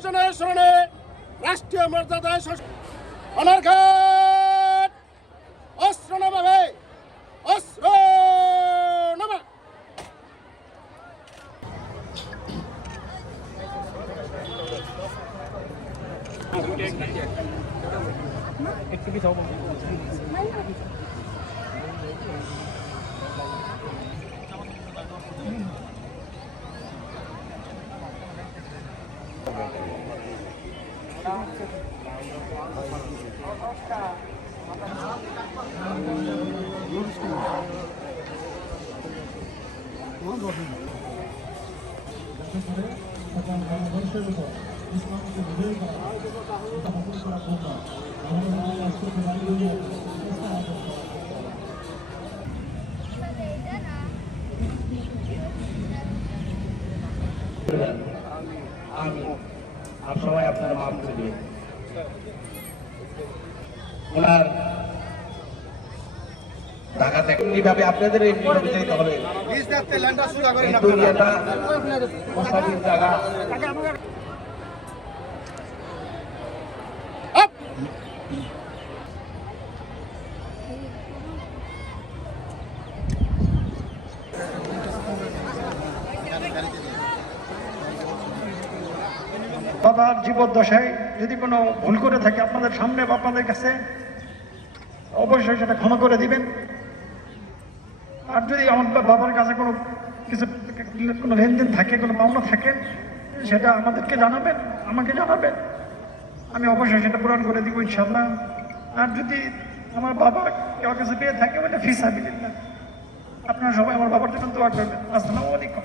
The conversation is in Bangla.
হোসেনের স্মরণে রাষ্ট্রীয় মর্যাদায় অনারঘাট অস্ত্র নামাবে, অস্ত্র নামা। একটু পিছাও। আর সবাই আপনার মাফ করবে। ওনার ঢাকা থেকে কিভাবে আপনাদের এই যেতে হবে জায়গা বাবার জীবদ্দশায় যদি কোনো ভুল করে থাকে আপনাদের সামনে বা আপনাদের কাছে, অবশ্যই সেটা ক্ষমা করে দিবেন। আর যদি আমার বাবার কাছে কোনো কিছু কোনো লেনদেন থাকে, কোনো পাওনা থাকে, সেটা আমাদেরকে জানাবেন, আমাকে জানাবেন, আমি অবশ্যই সেটা পূরণ করে দিব ইনশাল্লাহ। আর যদি আমার বাবা কেউ কিছু পেয়ে থাকে ওটা ফিসাবিলিল্লাহ। আপনারা সবাই আমার বাবার জন্য দোয়া করবেন। আসসালামু আলাইকুম।